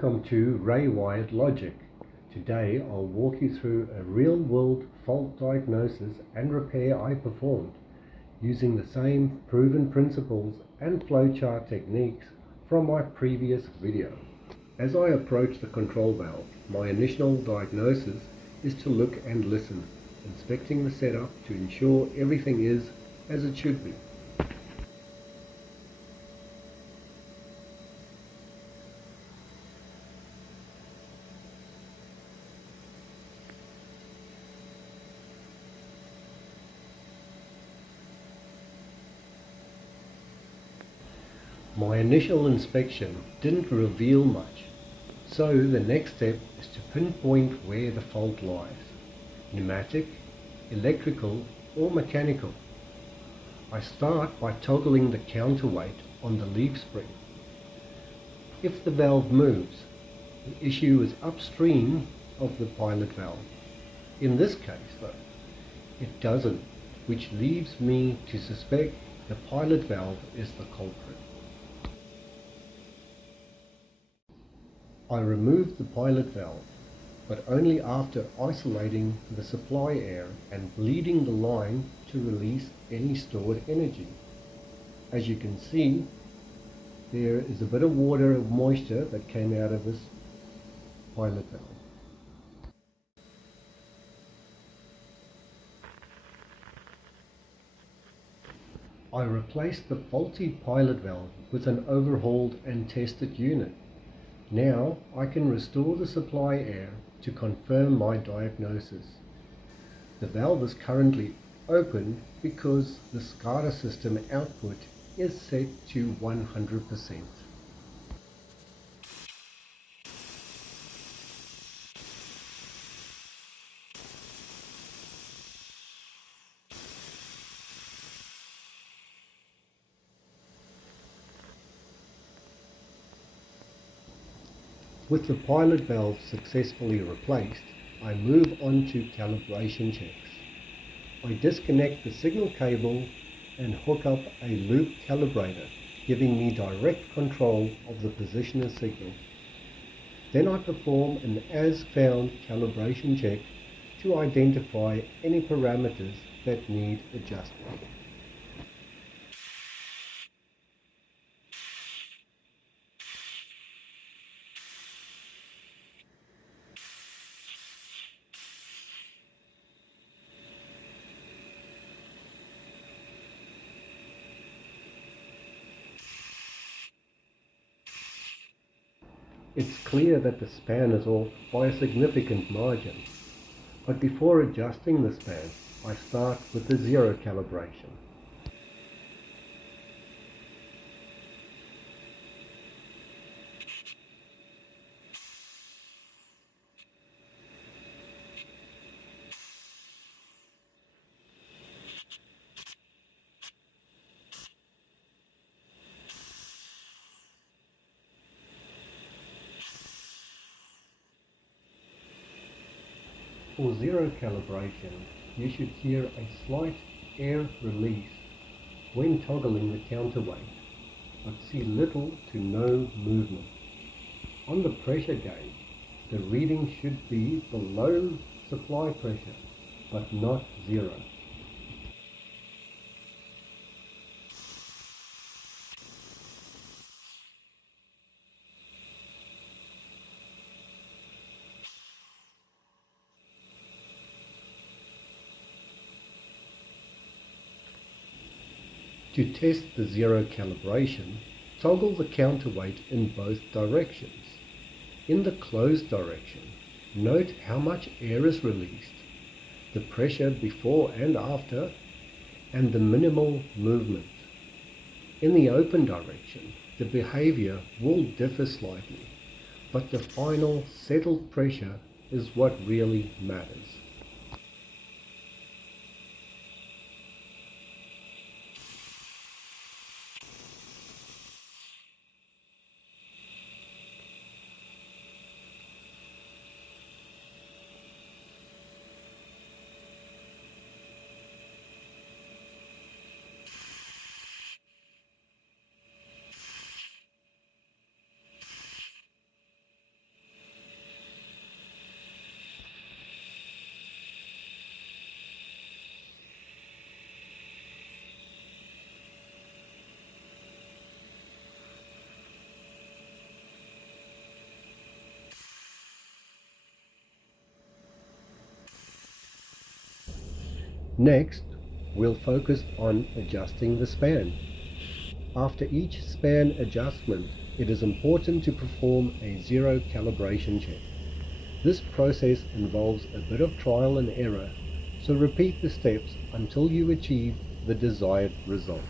Welcome to Ray-Wired Logic. Today I'll walk you through a real-world fault diagnosis and repair I performed using the same proven principles and flowchart techniques from my previous video. As I approach the control valve, my initial diagnosis is to look and listen, inspecting the setup to ensure everything is as it should be. My initial inspection didn't reveal much, so the next step is to pinpoint where the fault lies: pneumatic, electrical or mechanical. I start by toggling the counterweight on the leaf spring. If the valve moves, the issue is upstream of the pilot valve. In this case though, it doesn't, which leaves me to suspect the pilot valve is the culprit. I removed the pilot valve, but only after isolating the supply air and bleeding the line to release any stored energy. As you can see, there is a bit of water or moisture that came out of this pilot valve. I replaced the faulty pilot valve with an overhauled and tested unit. Now I can restore the supply air to confirm my diagnosis. The valve is currently open because the SCADA system output is set to 100%. With the pilot valve successfully replaced, I move on to calibration checks. I disconnect the signal cable and hook up a loop calibrator, giving me direct control of the positioner signal. Then I perform an as-found calibration check to identify any parameters that need adjustment. It's clear that the span is off by a significant margin, but before adjusting the span, I start with the zero calibration. For zero calibration, you should hear a slight air release when toggling the counterweight, but see little to no movement. On the pressure gauge, the reading should be below supply pressure, but not zero. To test the zero calibration, toggle the counterweight in both directions. In the closed direction, note how much air is released, the pressure before and after, and the minimal movement. In the open direction, the behavior will differ slightly, but the final settled pressure is what really matters. Next, we'll focus on adjusting the span. After each span adjustment, it is important to perform a zero calibration check. This process involves a bit of trial and error, so repeat the steps until you achieve the desired result.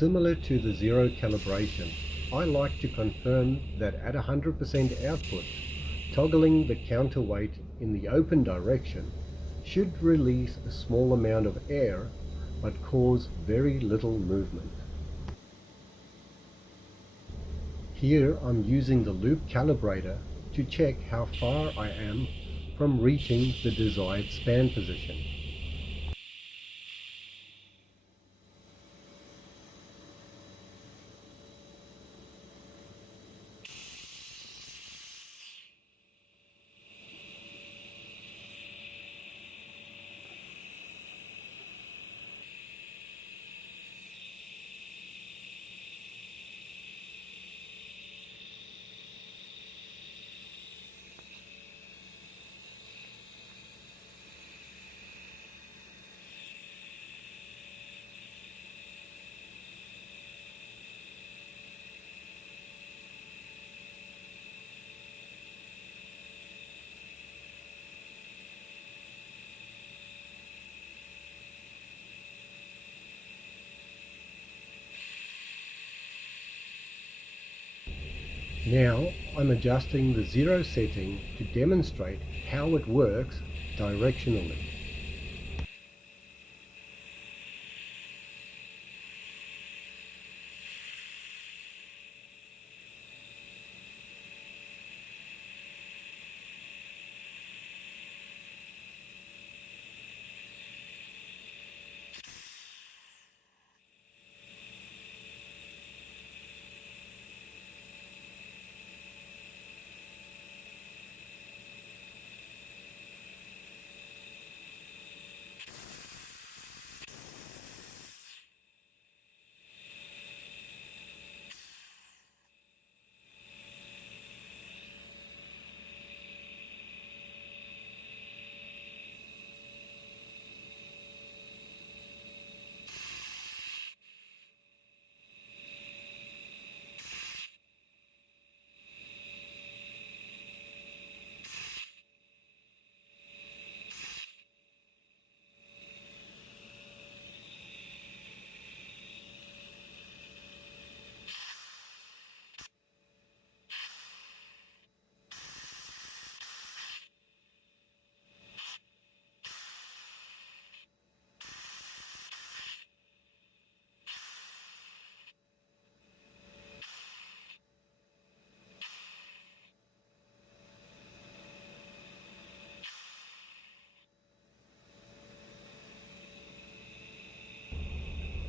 Similar to the zero calibration, I like to confirm that at 100% output, toggling the counterweight in the open direction should release a small amount of air but cause very little movement. Here I'm using the loop calibrator to check how far I am from reaching the desired span position. Now I'm adjusting the zero setting to demonstrate how it works directionally.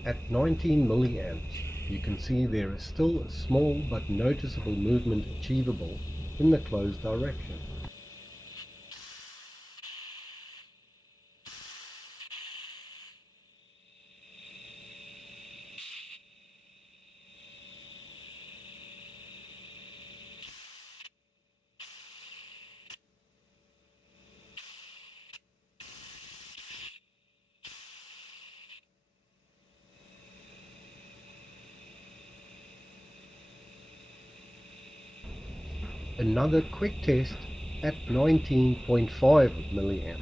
At 19 milliamps, you can see there is still a small but noticeable movement achievable in the closed direction. Another quick test at 19.5 milliamps.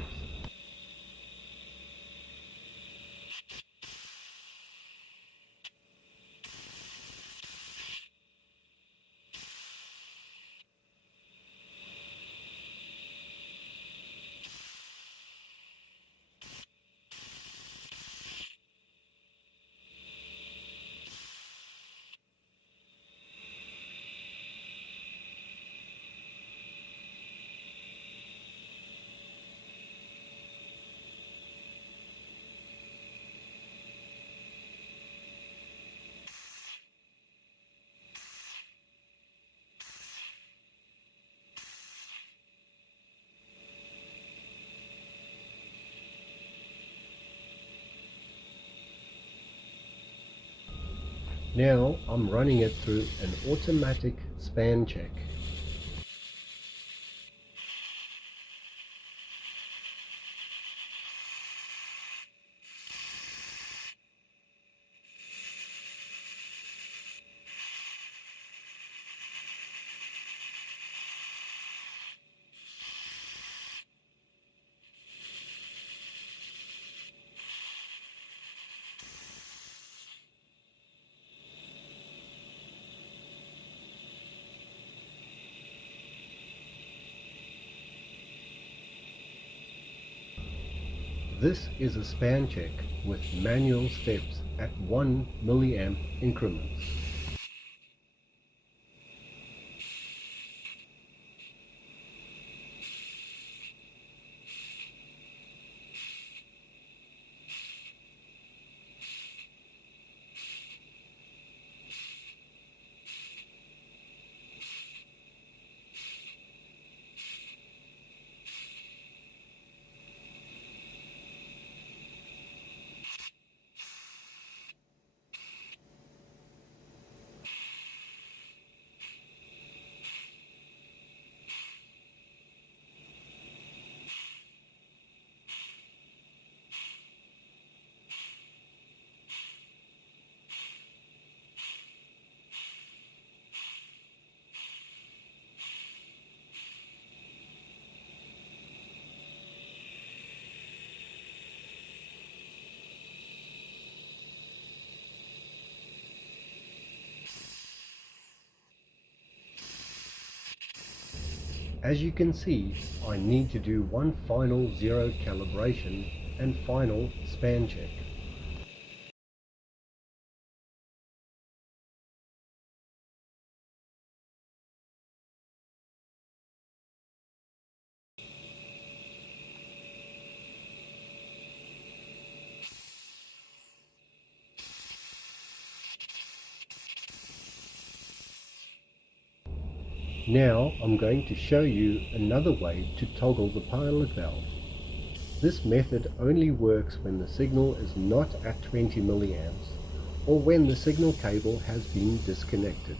Now I'm running it through an automatic span check. This is a span check with manual steps at 1 milliamp increments. As you can see, I need to do one final zero calibration and final span check. Now I'm going to show you another way to toggle the pilot valve. This method only works when the signal is not at 20 milliamps or when the signal cable has been disconnected.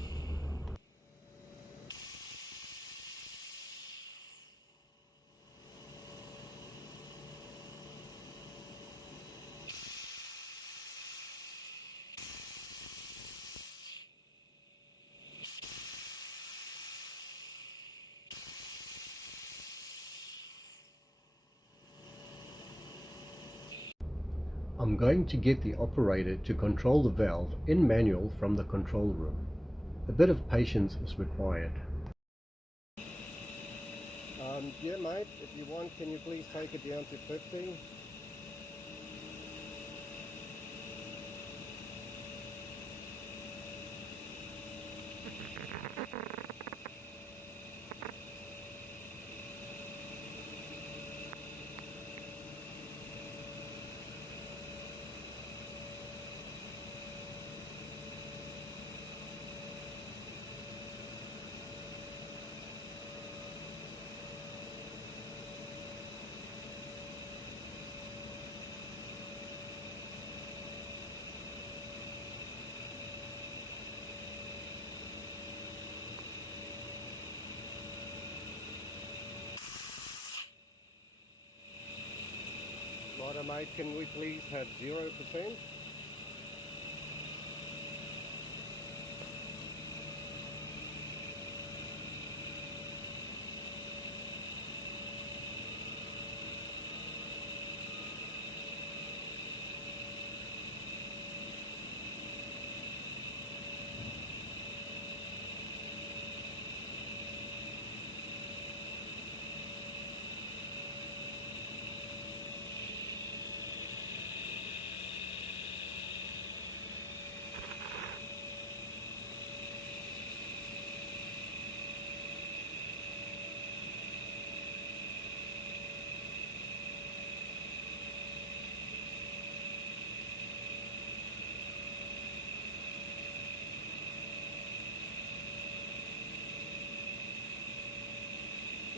I'm going to get the operator to control the valve in manual from the control room. A bit of patience is required. Yeah mate, if you want, can you please take it down to 50? Righto mate, can we please have 0%?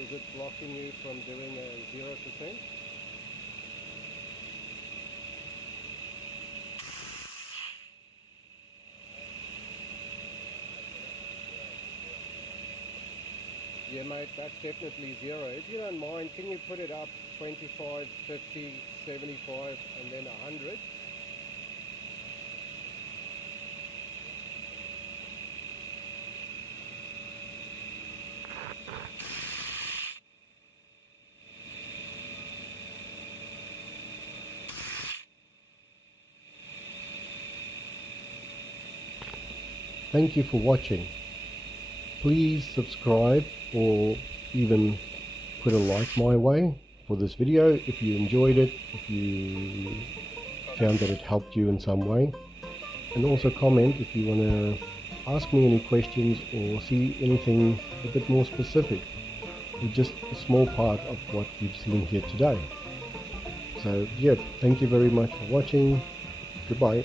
Is it blocking you from doing a 0%? Yeah mate, that's definitely 0. If you don't mind, can you put it up 25, 50, 75 and then 100? Thank you for watching. Please subscribe or even put a like my way for this video if you enjoyed it, if you found that it helped you in some way. And also comment if you want to ask me any questions or see anything a bit more specific with just a small part of what you've seen here today. So yeah, thank you very much for watching. Goodbye.